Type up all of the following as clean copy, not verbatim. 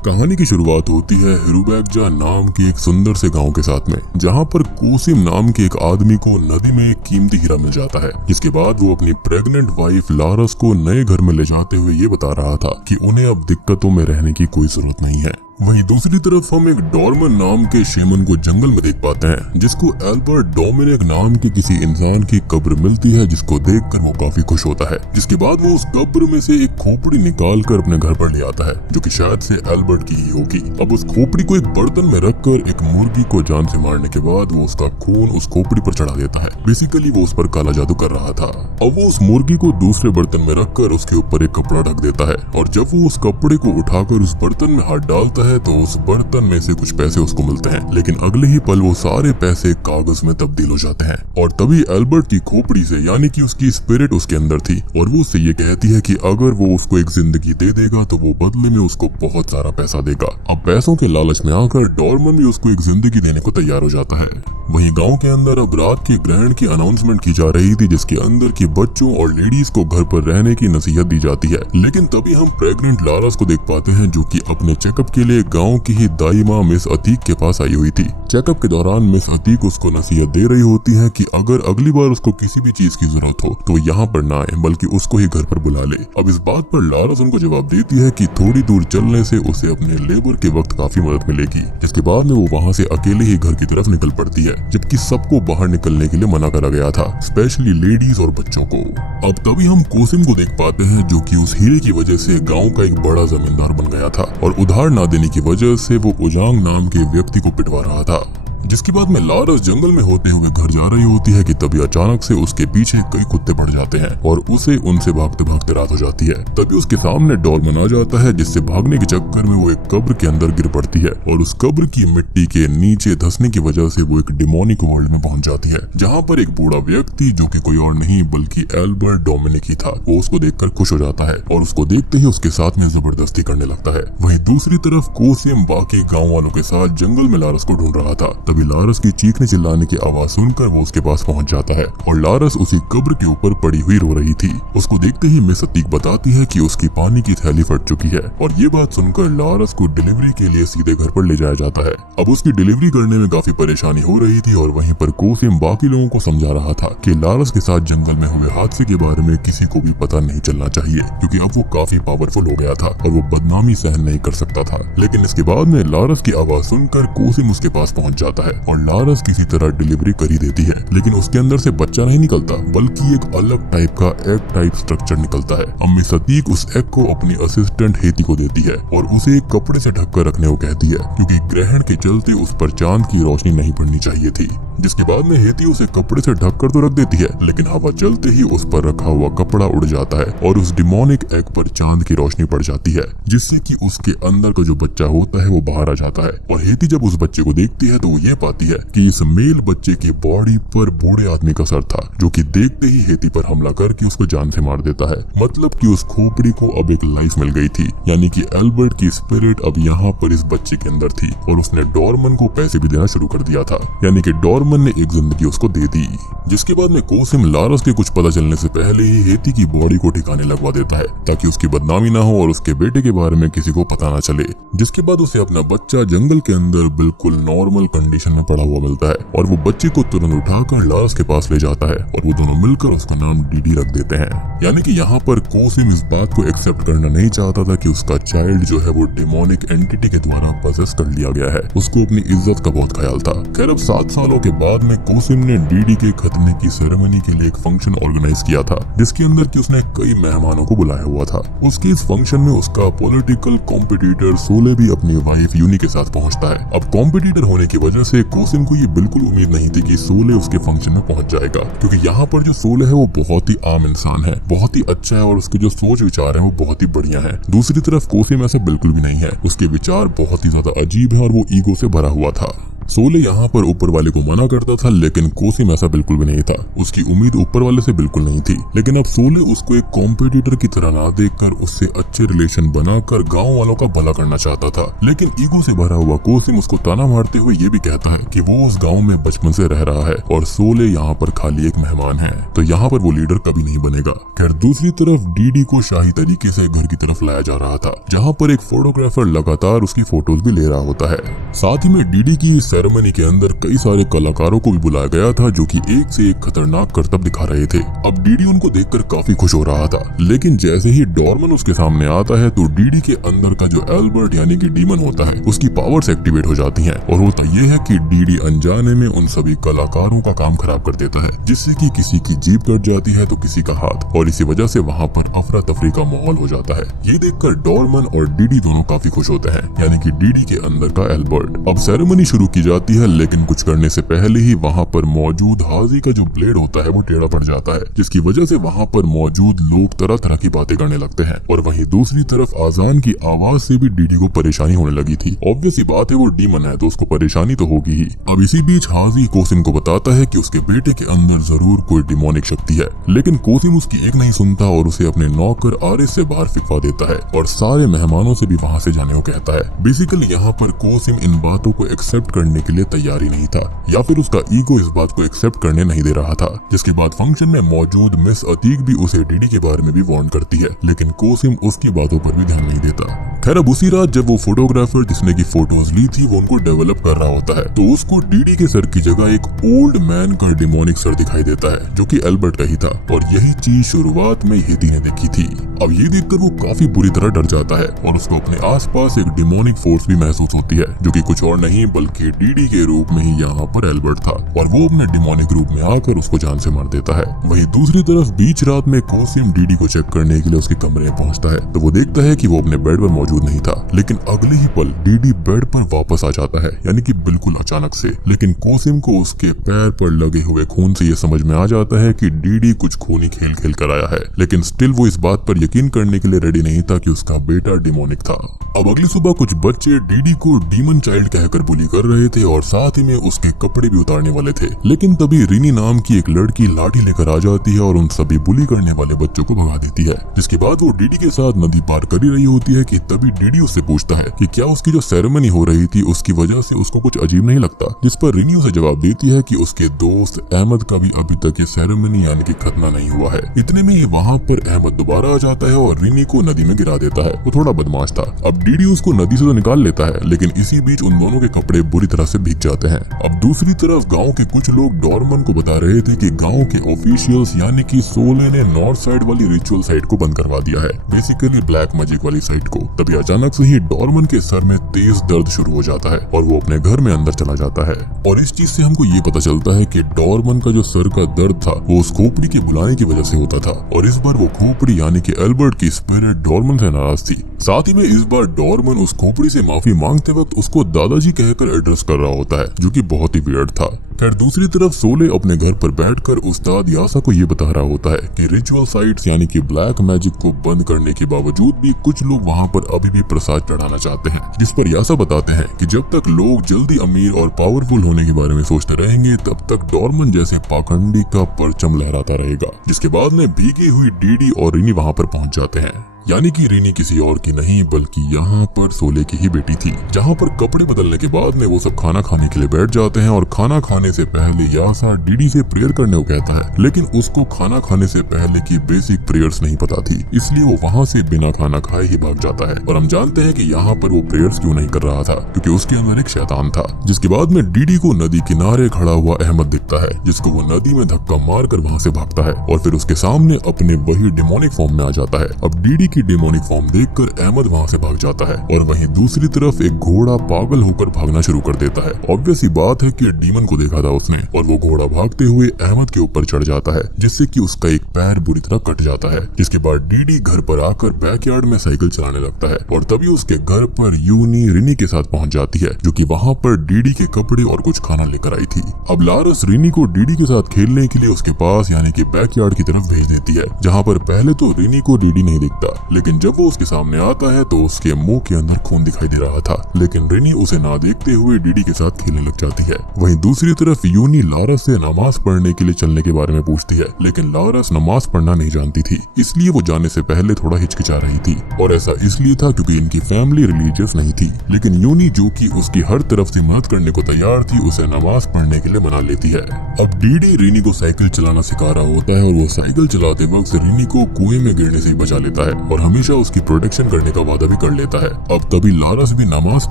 कहानी की शुरुआत होती है हिरुबैकजा नाम के एक सुंदर से गांव के साथ में, जहां पर कोसिम नाम के एक आदमी को नदी में एक कीमती हीरा मिल जाता है। जिसके बाद वो अपनी प्रेग्नेंट वाइफ लारस को नए घर में ले जाते हुए ये बता रहा था कि उन्हें अब दिक्कतों में रहने की कोई जरूरत नहीं है। वहीं दूसरी तरफ हम एक डॉर्मन नाम के शेमन को जंगल में देख पाते हैं, जिसको एल्बर्ट डोमिनिक नाम के किसी इंसान की कब्र मिलती है, जिसको देखकर वो काफी खुश होता है। जिसके बाद वो उस कब्र में से एक खोपड़ी निकाल कर अपने घर पर ले आता है, जो कि शायद से एल्बर्ट की ही होगी। अब उस खोपड़ी को एक बर्तन में रखकर एक मुर्गी को जान से मारने के बाद वो उसका खून उस खोपड़ी पर चढ़ा देता है। बेसिकली वो उस पर काला जादू कर रहा था। अब वो उस मुर्गी को दूसरे बर्तन में रखकर उसके ऊपर एक कपड़ा ढक देता है, और जब वो उस कपड़े को उठाकर उस बर्तन में हाथ डालता है तो उस बर्तन में से कुछ पैसे उसको मिलते हैं। लेकिन अगले ही पल वो सारे पैसे कागज में तब्दील हो जाते हैं, और तभी एल्बर्ट की खोपड़ी से यानी कि उसकी स्पिरिट उसके अंदर थी, और वो उससे ये कहती है कि अगर वो उसको एक जिंदगी दे देगा तो वो बदले में उसको बहुत सारा पैसा देगा। अब पैसों के लालच में आकर डॉर्मन भी उसको एक जिंदगी देने को तैयार हो जाता है। वहीं गांव के अंदर अब रात के ग्रहण की अनाउंसमेंट की जा रही थी, जिसके अंदर की बच्चों और लेडीज को घर पर रहने की नसीहत दी जाती है। लेकिन तभी हम प्रेग्नेंट लारस को देख पाते हैं, जो कि अपने चेकअप के लिए गांव की ही दाई माँ मिस अतीक के पास आई हुई थी। चेकअप के दौरान मिस अतीक उसको नसीहत दे रही होती है कि अगर अगली बार उसको किसी भी चीज की जरूरत हो तो यहाँ पर ना आए, बल्कि उसको ही घर पर बुला ले। अब इस बात पर लारस उनको जवाब देती है कि थोड़ी दूर चलने से उसे अपने लेबर के वक्त काफी मदद मिलेगी। जिसके बाद में वो वहाँ से अकेले ही घर की तरफ निकल पड़ती है, जबकि सबको बाहर निकलने के लिए मना करा गया था, स्पेशली लेडीज और बच्चों को। अब तभी हम कोसिम को देख पाते हैं, जो कि उस हीरे की वजह से गांव का एक बड़ा जमींदार बन गया था, और उधार ना देने की वजह से वो उजांग नाम के व्यक्ति को पिटवा रहा था। जिसके बाद में लारस जंगल में होते हुए घर जा रही होती है कि तभी अचानक से उसके पीछे कई कुत्ते पड़ जाते हैं, और उसे उनसे भागते भागते रात हो जाती है। तभी उसके सामने डॉर्मन आ जाता है, जिससे भागने के चक्कर में वो एक कब्र के अंदर गिर पड़ती है, और उस कब्र की मिट्टी के नीचे धंसने की वजह से वो एक डिमोनिक वर्ल्ड में पहुंच जाती है, जहाँ पर एक बूढ़ा व्यक्ति, जो कि कोई और नहीं बल्कि एल्बर्ट डोमिनिक ही था, वो उसको देखकर खुश हो जाता है, और उसको देखते ही उसके साथ में जबरदस्ती करने लगता है। वहीं दूसरी तरफ कोसिम बाकी गाँव वालों के साथ जंगल में लारस को ढूंढ रहा था। तभी लारस की चीखने चिल्लाने की आवाज सुनकर वो उसके पास पहुंच जाता है, और लारस उसी कब्र के ऊपर पड़ी हुई रो रही थी। उसको देखते ही मिस अतीक बताती है कि उसकी पानी की थैली फट चुकी है, और ये बात सुनकर लारस को डिलीवरी के लिए सीधे घर पर ले जाया जाता है। अब उसकी डिलीवरी करने में काफी परेशानी हो रही थी, और वहीं पर कोसिम बाकी लोगों को समझा रहा था कि लारस के साथ जंगल में हुए हादसे के बारे में किसी को भी पता नहीं चलना चाहिए, क्योंकि अब वो काफी पावरफुल हो गया था और वो बदनामी सहन नहीं कर सकता था। लेकिन इसके बाद में लारस की आवाज सुनकर कोसिम उसके पास पहुंच जाता है, और लारस किसी तरह डिलीवरी कर ही देती है। लेकिन उसके अंदर से बच्चा नहीं निकलता, बल्कि एक अलग टाइप का एग टाइप स्ट्रक्चर निकलता है। अम्मी सतीक उस एग को अपनी असिस्टेंट हेती को देती है, और उसे एक कपड़े से ढककर रखने को कहती है, क्योंकि ग्रहण के चलते उस पर चांद की रोशनी नहीं पड़नी चाहिए थी। जिसके बाद में हेती उसे कपड़े से ढककर तो रख देती है, लेकिन हवा चलते ही उस पर रखा हुआ कपड़ा उड़ जाता है, और उस डिमोनिक एग पर चांद की रोशनी पड़ जाती है, जिससे कि उसके अंदर का जो बच्चा होता है वो बाहर आ जाता है। और हेती जब उस बच्चे को देखती है तो वो ये पाती है कि इस मेल बच्चे की बॉडी पर बूढ़े आदमी का सर था, जो कि देखते ही हेती पर हमला करके उसको जान से मार देता है। मतलब कि उस खोपड़ी को अब एक लाइफ मिल गई थी, यानी कि एल्बर्ट की स्पिरिट अब यहाँ पर इस बच्चे के अंदर थी, और उसने डॉर्मन को पैसे भी देना शुरू कर दिया था, यानी कि डॉर्मन ने एक जिंदगी उसको दे दी। जिसके बाद में कोसिम लारस के कुछ पता चलने से पहले ही हेती की बॉडी को ठिकाने लगवा देता है, ताकि उसकी बदनामी ना हो और उसके बेटे के बारे में किसी को पता ना चले। जिसके बाद उसे अपना बच्चा जंगल के अंदर बिल्कुल नॉर्मल कंडीशन में पड़ा हुआ मिलता है, और वो बच्चे को तुरंत उठाकर लारस के पास ले जाता है, और वो दोनों मिलकर उसका नाम डीडी रख देते हैं। यानी कि यहाँ पर कोसिम इस बात को एक्सेप्ट करना नहीं चाहता था कि उसका चाइल्ड जो है वो डिमोनिक एंटिटी के द्वारा पजेस कर लिया गया है। उसको अपनी इज्जत का बहुत ख्याल था। खैर अब 7 सालों के बाद में कोसिम ने डीडी के खतने की सेरेमनी के लिए एक फंक्शन ऑर्गेनाइज किया था, जिसके अंदर की उसने कई मेहमानों को बुलाया हुआ था। उसके इस फंक्शन में उसका पॉलिटिकल कॉम्पिटिटर सोले भी अपनी वाइफ यूनी के साथ पहुंचता है। अब कॉम्पिटिटर होने की वजह से कोसिम को ये बिल्कुल उम्मीद नहीं थी कि सोले उसके फंक्शन में पहुंच जाएगा, क्योंकि यहाँ पर जो सोले है वो बहुत ही आम इंसान है, बहुत ही अच्छा है, और उसके जो सोच विचार है वो बहुत ही बढ़िया है। दूसरी तरफ कोसिम ऐसा बिल्कुल भी नहीं है, उसके विचार बहुत ही ज्यादा अजीब है, और वो ईगो से भरा हुआ था। सोले यहाँ पर ऊपर वाले को मना करता था, लेकिन कोसिम ऐसा बिल्कुल भी नहीं था। उसकी उम्मीद ऊपर वाले से बिल्कुल नहीं थी, लेकिन अब सोले उसको एक कॉम्पिटिटर की तरह ना देखकर उससे अच्छे रिलेशन बनाकर गाँव वालों का भला करना चाहता था। लेकिन ईगो से भरा हुआ कोसिम उसको ताना मारते हुए ये भी कहता है कि वो उस गाँव में बचपन से रह रहा है और सोले यहाँ पर खाली एक मेहमान है, तो यहाँ पर वो लीडर कभी नहीं बनेगा। खैर दूसरी तरफ डीडी को शाही तरीके से घर की तरफ लाया जा रहा था, जहाँ पर एक फोटोग्राफर लगातार उसकी फोटोज भी ले रहा होता है। साथ ही में डीडी की इस सेरेमनी के अंदर कई सारे कलाकारों को भी बुलाया गया था, जो कि एक से एक खतरनाक करतब दिखा रहे थे। अब डीडी उनको देखकर काफी खुश हो रहा था, लेकिन जैसे ही डॉर्मन उसके सामने आता है तो डीडी के अंदर का जो एल्बर्ट यानी कि डीमन होता है उसकी पावर्स एक्टिवेट हो जाती हैं। और होता ये है कि डीडी अनजाने में उन सभी कलाकारों का काम खराब कर देता है, जिससे कि किसी की जीभ कट जाती है तो किसी का हाथ, और इसी वजह से वहाँ पर अफरा तफरी का माहौल हो जाता है। ये देखकर डॉर्मन और डीडी दोनों काफी खुश होते हैं, यानी कि डीडी के अंदर का एल्बर्ट। अब सेरेमनी शुरू की जाती है, लेकिन कुछ करने से पहले ही वहाँ पर मौजूद हाजी का जो ब्लेड होता है वो टेढ़ा पड़ जाता है, जिसकी वजह से वहाँ पर मौजूद लोग तरह तरह की बातें करने लगते हैं। और वहीं दूसरी तरफ आजान की आवाज से भी डीडी को परेशानी होने लगी थी। ऑब्वियस सी बात है, वो डीमन है तो उसको परेशानी तो होगी ही। अब इसी बीच हाजी कोसिम को बताता है कि उसके बेटे के अंदर जरूर कोई डिमोनिक शक्ति है, लेकिन कोसिम उसकी एक नहीं सुनता और उसे अपने नौकर आरिस से बाहर फिकवा देता है और सारे मेहमानों से भी वहाँ से जाने को कहता है। बेसिकली यहाँ पर कोसिम इन बातों को एक्सेप्ट करने के लिए तैयार ही नहीं था, या फिर उसका ईगो इस बात को एक्सेप्ट करने नहीं दे रहा था। जिसके बाद फंक्शन में मौजूद मिस अतीक भी उसे डीडी के बारे में भी वार्न करती है, लेकिन कोसिम उसकी बातों पर भी ध्यान नहीं देता। खैर अब उसी रात जब वो फोटोग्राफर जिसने की फोटोज ली थी वो उनको डेवलप कर रहा होता है, तो उसको डीडी के सर की जगह एक ओल्ड मैन का डिमोनिक सर दिखाई देता है, जो कि एल्बर्ट का ही था। और यही चीज शुरुआत में हेती ने देखी थी। अब ये देखकर वो काफी बुरी तरह डर जाता है और उसको अपने आसपास एक डिमोनिक फोर्स भी महसूस होती है, जो कि कुछ और नहीं बल्कि डीडी के रूप में ही यहाँ पर एल्बर्ट था, और वो अपने डिमोनिक रूप में आकर उसको जान से मार देता है। वहीं दूसरी तरफ बीच रात में कोसिम डीडी को चेक करने के लिए उसके कमरे में पहुंचता है, तो वो देखता है कि वो अपने बेड पर मौजूद नहीं था, लेकिन अगले ही पल डीडी बेड पर वापस आ जाता है, यानी कि बिल्कुल अचानक से। लेकिन कोसिम को उसके पैर पर लगे हुए खून से ये समझ में आ जाता है कि डीडी कुछ खूनी खेल खेल कर आया है, लेकिन स्टिल वो इस बात पर यकीन करने के लिए रेडी नहीं था कि उसका बेटा डिमोनिक था। अब अगली सुबह कुछ बच्चे डीडी को डीमन चाइल्ड कहकर बुली कर रहे थे और साथ ही में उसके कपड़े भी उतारने वाले थे, लेकिन तभी रिनी नाम की एक लड़की लाठी लेकर आ जाती है और उन सभी बुली करने वाले बच्चों को भगा देती है। जिसके बाद वो डीडी के साथ नदी पार कर ही रही होती है कि तभी डीडी उससे पूछता है कि क्या उसकी जो सेरेमनी हो रही थी उसकी वजह से उसको कुछ अजीब नहीं लगता, जिस पर रिनी उसे जवाब देती है कि उसके दोस्त अहमद का भी अभी तक ये सेरेमनी यानी कि खतना नहीं हुआ है। इतने में ही वहाँ पर अहमद दोबारा आ जाता है और रिनी को नदी में गिरा देता है। वो थोड़ा बदमाश था। अब डीडी उसको नदी से तो निकाल लेता है, लेकिन इसी बीच उन दोनों के कपड़े बुरी तरह से भीग जाते हैं। अब दूसरी तरफ गांव के कुछ लोग डॉर्मन को बता रहे थे कि गांव के ऑफिशियल्स यानी कि सोले ने नॉर्थ साइड वाली रिचुअल साइट को बंद करवा दिया है, बेसिकली ब्लैक मैजिक वाली साइट को। तभी अचानक से ही डॉर्मन के सर में तेज दर्द शुरू हो जाता है और वो अपने घर में अंदर चला जाता है। और इस चीज से हमको ये पता चलता है कि डॉर्मन का जो सर का दर्द था वो उस खोपड़ी के बुलाने की वजह से होता था, और इस बार वो खोपड़ी यानी कि एल्बर्ट की स्पिरिट डॉर्मन से नाराज थी। साथ ही में इस बार डॉर्मन उस खोपड़ी से माफी मांगते वक्त उसको दादाजी कहकर एड्रेस कर रहा होता है, जो कि बहुत ही वियर्ड था। खैर दूसरी तरफ सोले अपने घर पर बैठकर उस्ताद यासा को ये बता रहा होता है कि रिचुअल साइट्स यानी कि ब्लैक मैजिक को बंद करने के बावजूद भी कुछ लोग वहाँ पर अभी भी प्रसाद चढ़ाना चाहते हैं, जिस पर यासा बताते हैं कि जब तक लोग जल्दी अमीर और पावरफुल होने के बारे में सोचते रहेंगे तब तक डॉर्मन जैसे पाखंडी का परचम लहराता रहेगा। जिसके बाद में भीगी हुई डीडी और रिनी वहाँ पर पहुँच जाते हैं, यानी कि रिनी किसी और की नहीं बल्कि यहाँ पर सोले की ही बेटी थी। जहाँ पर कपड़े बदलने के बाद में वो सब खाना खाने के लिए बैठ जाते हैं और खाना खाने से पहले यासा डीडी से प्रेयर करने को कहता है, लेकिन उसको खाना खाने से पहले की बेसिक प्रेयर्स नहीं पता थी, इसलिए वो वहाँ से बिना खाना खाए ही भाग जाता है। और हम जानते हैं कि यहाँ पर वो प्रेयर्स क्यों नहीं कर रहा था, क्योंकि उसके अंदर एक शैतान था। जिसके बाद में डीडी को नदी किनारे खड़ा हुआ अहमद दिखता है, जिसको वो नदी में धक्का मार कर वहाँ से भागता है और फिर उसके सामने अपने वही डिमोनिक फॉर्म में आ जाता है। अब डीडी की डिमोनिक फॉर्म देखकर अहमद वहाँ से भाग जाता है और वहीं दूसरी तरफ एक घोड़ा पागल होकर भागना शुरू कर देता है। ऑब्वियस ही बात है कि डीमन को देखा था उसने, और वो घोड़ा भागते हुए अहमद के ऊपर चढ़ जाता है, जिससे कि उसका एक पैर बुरी तरह कट जाता है। जिसके बाद डीडी घर पर आकर बैकयार्ड में साइकिल चलाने लगता है और तभी उसके घर पर यूनी रिनी के साथ पहुंच जाती है, जो कि वहाँ पर डीडी के कपड़े और कुछ खाना लेकर आई थी। अब लारस रिनी को डीडी के साथ खेलने के लिए उसके पास यानी कि बैकयार्ड की तरफ भेज देती है, जहाँ पर पहले तो रिनी को डीडी नहीं दिखता, लेकिन जब वो उसके सामने आता है तो उसके मुंह के अंदर खून दिखाई दे रहा था। लेकिन रिनी उसे ना देखते हुए डीडी के साथ खेलने लग जाती है। वहीं दूसरी तरफ यूनी लारस से नमाज पढ़ने के लिए चलने के बारे में पूछती है, लेकिन लारस नमाज पढ़ना नहीं जानती थी, इसलिए वो जाने से पहले थोड़ा हिचकिचा रही थी। और ऐसा इसलिए था क्योंकि इनकी फैमिली रिलीजियस नहीं थी। लेकिन यूनी, जो कि उसकी हर तरफ से मदद करने को तैयार थी, उसे नमाज पढ़ने के लिए मना लेती है। अब डीडी रिनी को साइकिल चलाना सिखा रहा होता है और वो साइकिल चलाते वक्त रिनी को कुएं में गिरने से ही बचा लेता है और हमेशा उसकी प्रोटेक्शन करने का वादा भी कर लेता है। अब तभी लारस भी नमाज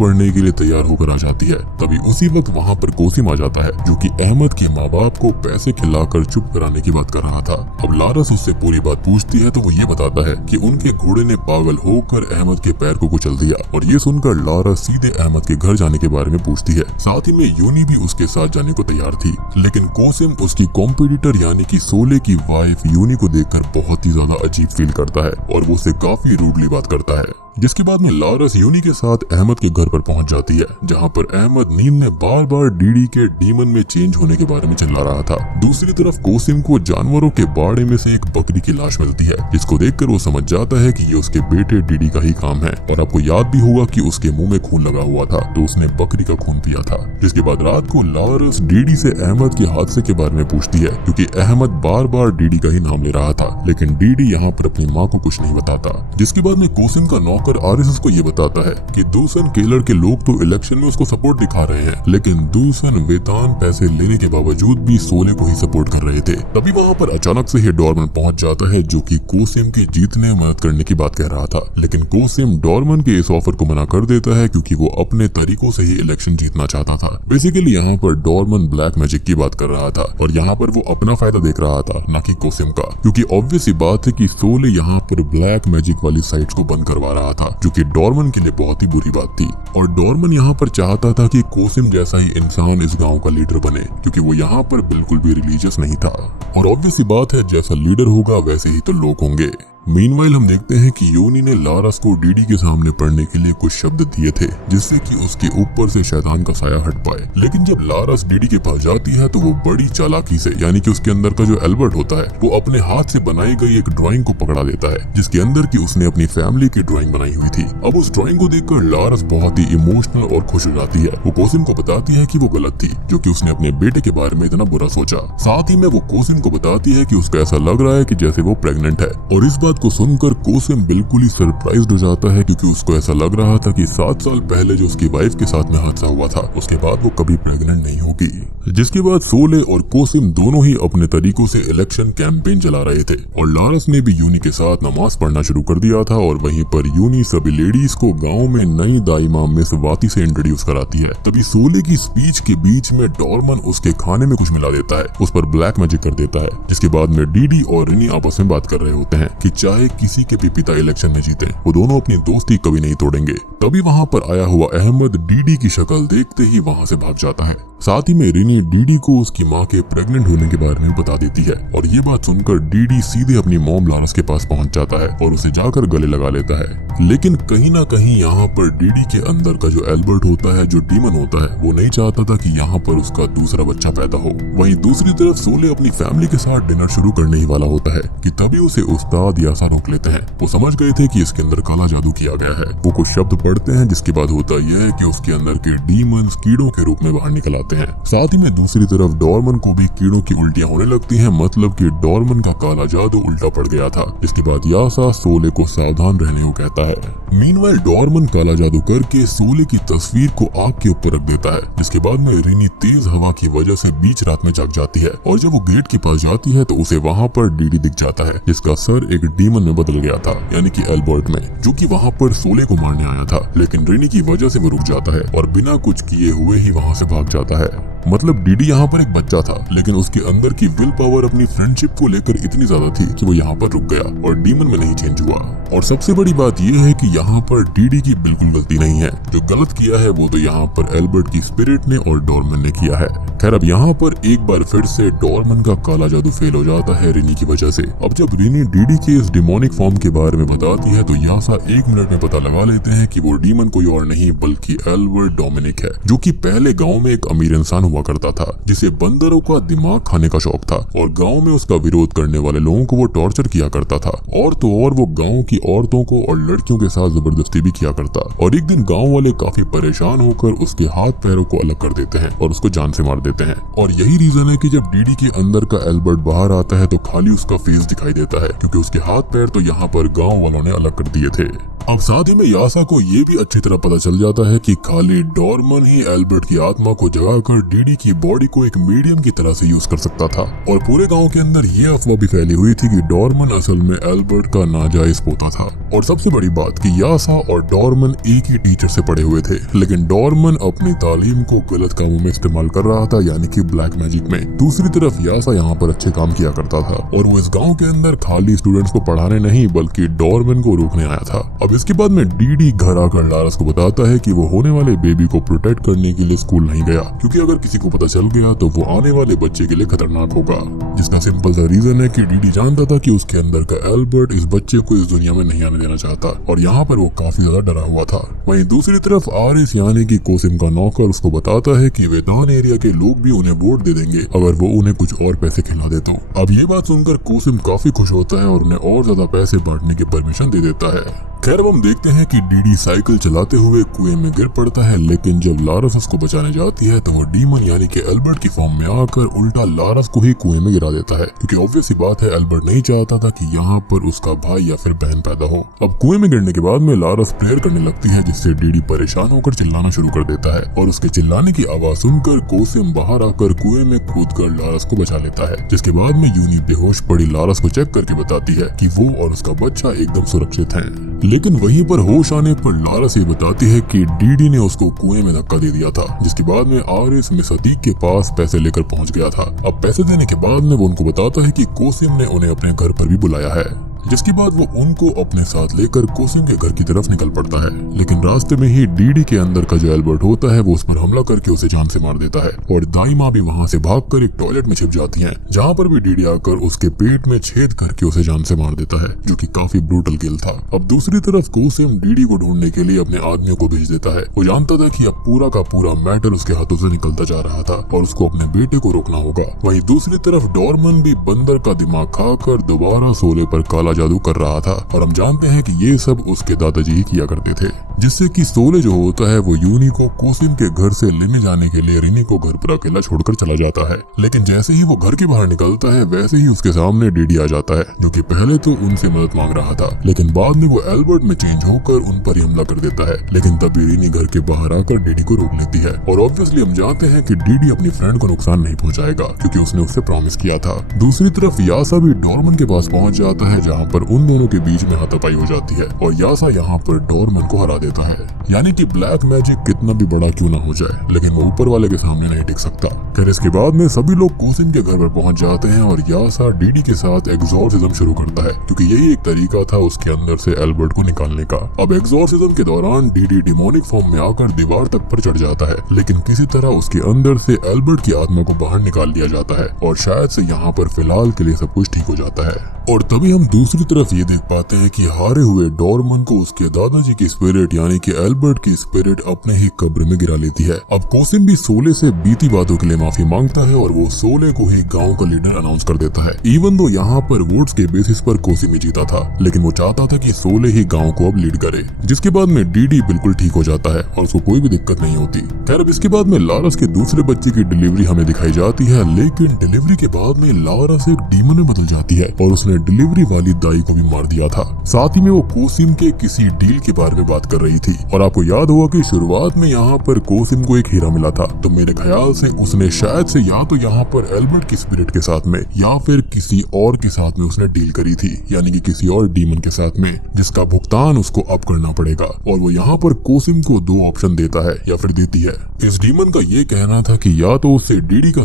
पढ़ने के लिए तैयार होकर आ जाती है। तभी उसी वक्त वहाँ पर कोसिम आ जाता है, जो कि अहमद के माँ बाप को पैसे खिलाकर चुप कराने की बात कर रहा था। अब लारस उससे पूरी बात पूछती है तो वो ये बताता है कि उनके घोड़े ने पागल होकर अहमद के पैर को कुचल दिया। और ये सुनकर लारस सीधे अहमद के घर जाने के बारे में पूछती है। साथ ही में यूनी भी उसके साथ जाने को तैयार थी, लेकिन कोसिम उसकी कॉम्पिटिटर यानी कि सोले की वाइफ यूनी को देखकर बहुत ही ज्यादा अजीब फील करता है और वो उसे काफी रूडली बात करता है। जिसके बाद में लारस यूनी के साथ अहमद के घर पर पहुंच जाती है, जहां पर अहमद नींद में बार बार डीडी के डीमन में चेंज होने के बारे में चिल्ला रहा था। दूसरी तरफ कोसिम को जानवरों के बाड़े में से एक बकरी की लाश मिलती है, जिसको देखकर वो समझ जाता है कि ये उसके बेटे डीडी का ही काम है। और आपको याद भी होगा कि उसके मुंह में खून लगा हुआ था, तो उसने बकरी का खून पिया था। जिसके बाद रात को लारस डीडी से अहमद के हादसे के बारे में पूछती है, क्योंकि अहमद बार बार डीडी का ही नाम ले रहा था, लेकिन डीडी यहाँ पर अपनी माँ को कुछ नहीं बताता। जिसके बाद में कोसिम का नौकर आरिस को ये बताता है कि दूसन केलर के लोग तो इलेक्शन में उसको सपोर्ट दिखा रहे हैं, लेकिन दूसन वेतन पैसे लेने के बावजूद भी सोले को ही सपोर्ट कर रहे थे। तभी वहाँ पर अचानक से ही डॉर्मन पहुंच जाता है, जो कि कोसिम के जीतने मदद करने की बात कह रहा था। लेकिन कोसिम डॉर्मन के इस ऑफर को मना कर देता है, क्योंकि वो अपने तरीकों से ही इलेक्शन जीतना चाहता था। बेसिकली यहाँ पर डॉर्मन ब्लैक मैजिक की बात कर रहा था और यहाँ पर वो अपना फायदा देख रहा था, न कि कोसिम का, क्योंकि ऑब्वियस ही बात है कि सोले यहाँ पर ब्लैक मैजिक वाली साइट्स को बंद करवा रहा था, जो कि डॉर्मन के लिए बहुत ही बुरी बात थी। और डॉर्मन यहाँ पर चाहता था कि कोसिम जैसा ही इंसान इस गांव का लीडर बने, क्योंकि वो यहाँ पर बिल्कुल भी रिलीजियस नहीं था। और ऑब्वियस ही बात है, जैसा लीडर होगा वैसे ही तो लोग होंगे। मीनवाइल हम देखते हैं कि यूनी ने लारस को डीडी के सामने पढ़ने के लिए कुछ शब्द दिए थे, जिससे कि उसके ऊपर से शैतान का साया हट पाए। लेकिन जब लारस डीडी के पास जाती है तो वो बड़ी चालाकी से, यानी कि उसके अंदर का जो एल्बर्ट होता है, वो अपने हाथ से बनाई गई एक ड्राइंग को पकड़ा देता है, जिसके अंदर की उसने अपनी फैमिली की ड्राइंग बनाई हुई थी। अब उस ड्राइंग को देखकर लारस बहुत ही इमोशनल और खुश हो जाती है। वो कोसिम को बताती है कि वो गलत थी, जो कि उसने अपने बेटे के बारे में इतना बुरा सोचा। साथ ही में वो कोसिम को बताती है कि उसको ऐसा लग रहा है कि जैसे वो प्रेग्नेंट है। और इस बात को सुनकर कोसिम बिल्कुल ही सरप्राइज्ड हो जाता है, क्योंकि उसको ऐसा लग रहा था कि 7 साल पहले जो उसकी वाइफ के साथ में हादसा हुआ था, उसके बाद वो कभी प्रेग्नेंट नहीं होगी। जिसके बाद सोले और कोसिम दोनों ही अपने तरीकों से इलेक्शन कैंपेन चला रहे थे। और लारस ने भी यूनी के साथ नमाज पढ़ना शुरू कर दिया था। और वहीं पर यूनी सभी लेडीज को गाँव में नई दाइमा मिस वाती से इंट्रोड्यूस कराती है। तभी सोले की स्पीच के बीच में डॉर्मन उसके खाने में कुछ मिला देता है, उस पर ब्लैक मैजिक कर देता है। जिसके बाद में डीडी और रिनी आपस में बात कर रहे होते हैं कि चाहे किसी के भी पिता इलेक्शन में जीते, वो दोनों अपनी दोस्ती कभी नहीं तोड़ेंगे। तभी वहाँ पर आया हुआ अहमद डीडी की शक्ल देखते ही वहाँ से भाग जाता है। साथ ही में रिनी डीडी को उसकी माँ के प्रेग्नेंट होने के बारे में बता देती है। और ये बात सुनकर डीडी सीधे अपनी मॉम लारस के पास पहुँच जाता है और उसे जाकर गले लगा लेता है। लेकिन कहीं ना कहीं यहाँ पर डीडी के अंदर का जो एल्बर्ट होता है, जो डीमन होता है, वो नहीं चाहता था कि यहाँ पर उसका दूसरा बच्चा पैदा हो। वहीं दूसरी तरफ सोले अपनी फैमिली के साथ डिनर शुरू करने ही वाला होता है कि तभी उसे उस्ताद यासा रोक लेते हैं। वो समझ गए थे कि इसके अंदर काला जादू किया गया है। वो कुछ शब्द पढ़ते हैं, जिसके बाद होता यह है कि उसके अंदर के डीमंस कीड़ों के रूप में बाहर निकल आते हैं। साथ ही में दूसरी तरफ डॉर्मन को भी कीड़ों की उल्टियां होने लगती हैं, मतलब कि डॉर्मन का काला जादू उल्टा पड़ गया था। जिसके बाद यासा सोले को सावधान रहने को कहता है। मीनवाइल डॉर्मन काला जादू करके सोले की तस्वीर को आग के ऊपर रख देता है। जिसके बाद में रिनी तेज हवा की वजह से बीच रात में जाग जाती है। और जब वो गेट के पास जाती है तो उसे वहाँ पर डीडी दिख जाता है, जिसका सर एक डीमन में बदल गया था, यानी कि एल्बर्ट में, जो कि वहाँ पर सोले को मारने आया था। लेकिन रिनी की वजह से वो रुक जाता है और बिना कुछ किए हुए ही वहाँ से भाग जाता है। मतलब डीडी यहाँ पर एक बच्चा था, लेकिन उसके अंदर की विल पावर अपनी फ्रेंडशिप को लेकर इतनी ज्यादा थी कि वो यहाँ पर रुक गया और डीमन में नहीं चेंज हुआ। और सबसे बड़ी बात यह है कि यहाँ पर डीडी की बिल्कुल गलती नहीं है। जो गलत किया है वो तो यहाँ पर एल्बर्ट की स्पिरिट ने और डॉर्मन ने किया है। खैर, अब यहाँ पर एक बार फिर से डॉर्मन का काला जादू फेल हो जाता है रिनी की वजह से। अब जब रिनी डीडी के इस डिमोनिक फॉर्म के बारे में बताती है तो यासा 1 मिनट में पता लगा लेते हैं कि वो डीमन कोई और नहीं बल्कि एल्बर्ट डोमिनिक है, जो कि पहले गाँव में एक अमीर इंसान हुआ करता था जिसे बंदरों का दिमाग खाने का शौक था और गांव में उसका विरोध करने वाले लोगों को वो टॉर्चर किया करता था। और तो और वो गांव की औरतों को और लड़कियों के साथ जबरदस्ती भी किया करता। और एक दिन गांव वाले काफी परेशान होकर उसके हाथ पैरों को अलग कर देते हैं और उसको जान से मार देते हैं। और यही रीजन है कि जब डीडी के अंदर का एल्बर्ट बाहर आता है तो खाली उसका फेस दिखाई देता है, क्योंकि उसके हाथ पैर तो यहाँ पर गाँव वालों ने अलग कर दिए थे। अब साथ ही में यासा को ये भी अच्छी तरह पता चल जाता है कि खाली डॉर्मन ही एल्बर्ट की आत्मा को जगाकर डीडी की बॉडी को एक मीडियम की तरह से यूज कर सकता था। और पूरे गांव के अंदर ये अफवाह भी फैली हुई थी कि डॉर्मन असल में एल्बर्ट का नाजायज पोता था। और सबसे बड़ी बात कि यासा और डॉर्मन एक ही टीचर से पढ़े हुए थे, लेकिन डॉर्मन अपनी तालीम को गलत कामों में इस्तेमाल कर रहा था, यानी कि ब्लैक मैजिक में। दूसरी तरफ यासा यहाँ पर अच्छे काम किया करता था और वो इस गाँव के अंदर खाली स्टूडेंट्स को पढ़ाने नहीं बल्कि डॉर्मन को रोकने आया था। अब इसके बाद में डीडी घर आकर लारस को बताता है कि वो होने वाले बेबी को प्रोटेक्ट करने के लिए स्कूल नहीं गया, क्योंकि अगर किसी को पता चल गया तो वो आने वाले बच्चे के लिए खतरनाक होगा। जिसका सिंपल सा रीजन है कि डीडी जानता था कि उसके अंदर का एल्बर्ट इस बच्चे को इस दुनिया में नहीं आने देना चाहता और यहाँ पर वो काफी ज्यादा डरा हुआ था। वहीं दूसरी तरफ आरिस यानी कि कोसिम का नौकर उसको बताता है कि वेदान एरिया के लोग भी उन्हें वोट दे देंगे अगर वो उन्हें कुछ और पैसे खिला दे तो। अब ये बात सुनकर कोसिम काफी खुश होता है और उन्हें और ज्यादा पैसे बांटने की परमिशन दे देता है। खैर, हम देखते हैं कि डीडी साइकिल चलाते हुए कुएं में गिर पड़ता है, लेकिन जब लारस उसको बचाने जाती है तो वो डीमन यानी कि एल्बर्ट की फॉर्म में आकर उल्टा लारस को ही कुएं में गिरा देता है, क्योंकि ऑब्वियस ही बात है एल्बर्ट नहीं चाहता था कि यहाँ पर उसका भाई या फिर बहन पैदा हो। अब कुएं में गिरने के बाद में लारस प्रेयर करने लगती है, जिससे डीडी परेशान होकर चिल्लाना शुरू कर देता है और उसके चिल्लाने की आवाज सुनकर कोसिम बाहर आकर कुएं में कूदकर लारस को बचा लेता है। जिसके बाद में यूनी बेहोश पड़ी लारस को चेक करके बताती है कि वो और उसका बच्चा एकदम सुरक्षित है। लेकिन वहीं पर होश आने पर लारस ये बताती है कि डीडी ने उसको कुएं में धक्का दे दिया था। जिसके बाद में आरिस में सदीक के पास पैसे लेकर पहुंच गया था। अब पैसे देने के बाद में वो उनको बताता है कि कोसिम ने उन्हें अपने घर पर भी बुलाया है। जिसके बाद वो उनको अपने साथ लेकर कोसिम के घर की तरफ निकल पड़ता है, लेकिन रास्ते में ही डीडी के अंदर का जो एल्बर्ट होता है वो उस पर हमला करके उसे जान से मार देता है और दाई माँ भी वहाँ से भागकर एक टॉयलेट में छिप जाती हैं, जहाँ पर भी डीडी आकर उसके पेट में छेद करके उसे जान से मार देता है, जो कि काफी ब्रूटल किल था। अब दूसरी तरफ कोसिम डीडी को ढूंढने के लिए अपने आदमियों को भेज देता है। वो जानता था कि अब पूरा का पूरा मैटर उसके हाथों से निकलता जा रहा था और उसको अपने बेटे को रोकना होगा। वहीं दूसरी तरफ डॉर्मन भी बंदर का दिमाग खाकर दोबारा सोले पर काला जादू कर रहा था और हम जानते हैं कि ये सब उसके दादाजी ही किया करते थे, जिससे कि सोले जो होता है वो यूनी को कोसिम के घर से लेने जाने के लिए रिनी को घर पर अकेला छोड़कर चला जाता है। लेकिन जैसे ही वो घर के बाहर निकलता है वैसे ही उसके सामने डीडी आ जाता है, जो कि पहले तो उनसे मदद मांग रहा था, लेकिन बाद में वो एल्बर्ट में चेंज होकर उन पर ही हमला कर देता है। लेकिन तभी रिनी घर के बाहर आकर डीडी को रोक लेती है और ऑब्वियसली हम जानते हैं कि डीडी अपनी फ्रेंड को नुकसान नहीं पहुंचाएगा, क्योंकि उसने उससे प्रॉमिस किया था। दूसरी तरफ यासा भी डॉर्मन के पास पहुंच जाता है, जहाँ पर उन दोनों के बीच में हाथापाई हो जाती है और यासा यहाँ पर डॉर्मन को हरा देता है। यानी कि ब्लैक मैजिक कितना भी बड़ा क्यों ना हो जाए, लेकिन वो ऊपर वाले के सामने नहीं टिक सकता। फिर इसके बाद में सभी लोग कोसिम के घर पर पहुंच जाते हैं और यासा डीडी के साथ एग्जॉर्सिज्म शुरू करता है, क्योंकि यही एक तरीका था उसके अंदर से एल्बर्ट को निकालने का। अब एग्जॉर्सिज्म के दौरान डीडी डिमोनिक फॉर्म में आकर दीवार तक पर चढ़ जाता है, लेकिन किसी तरह उसके अंदर से एल्बर्ट की आत्मा को बाहर निकाल लिया जाता है और शायद से यहाँ पर फिलहाल के लिए सब कुछ ठीक हो जाता है। और तभी हम दूसरी तरफ ये देख पाते हैं कि हारे हुए डॉर्मन को उसके दादाजी की स्पिरिट यानी कि एल्बर्ट की स्पिरिट अपने ही कब्र में गिरा लेती है। अब कोसिम भी सोले से बीती बातों के लिए माफी मांगता है और वो सोले को ही गांव का लीडर अनाउंस कर देता है। इवन दो यहाँ पर वोट्स के बेसिस पर कोसिम ही जीता था, लेकिन वो चाहता था कि सोले ही गांव को अब लीड करे। जिसके बाद में डीडी बिल्कुल ठीक हो जाता है और उसको कोई भी दिक्कत नहीं होती। खैर, अब इसके बाद में लारस के दूसरे बच्चे की डिलीवरी हमें दिखाई जाती है, लेकिन डिलीवरी के बाद में लारस एक डीमन में बदल जाती है और उसने डिलीवरी वाली दाई को भी मार दिया था। साथ ही में वो कोसिम के किसी डील के बारे में बात कर रही थी और आपको याद होगा कि शुरुआत में यहाँ पर कोसिम को एक हीरा मिला था, तो मेरे ख्याल से उसने शायद से या तो यहाँ पर एल्बर्ट की स्पिरिट के साथ में या फिर किसी और के साथ में उसने डील करी थी, यानी कि किसी और डीमन के साथ में, जिसका भुगतान उसको अब करना पड़ेगा। और वो यहाँ पर कोसिम को दो ऑप्शन देता है या फिर देती है। इस डीमन का ये कहना था कि या तो उसे डीडी का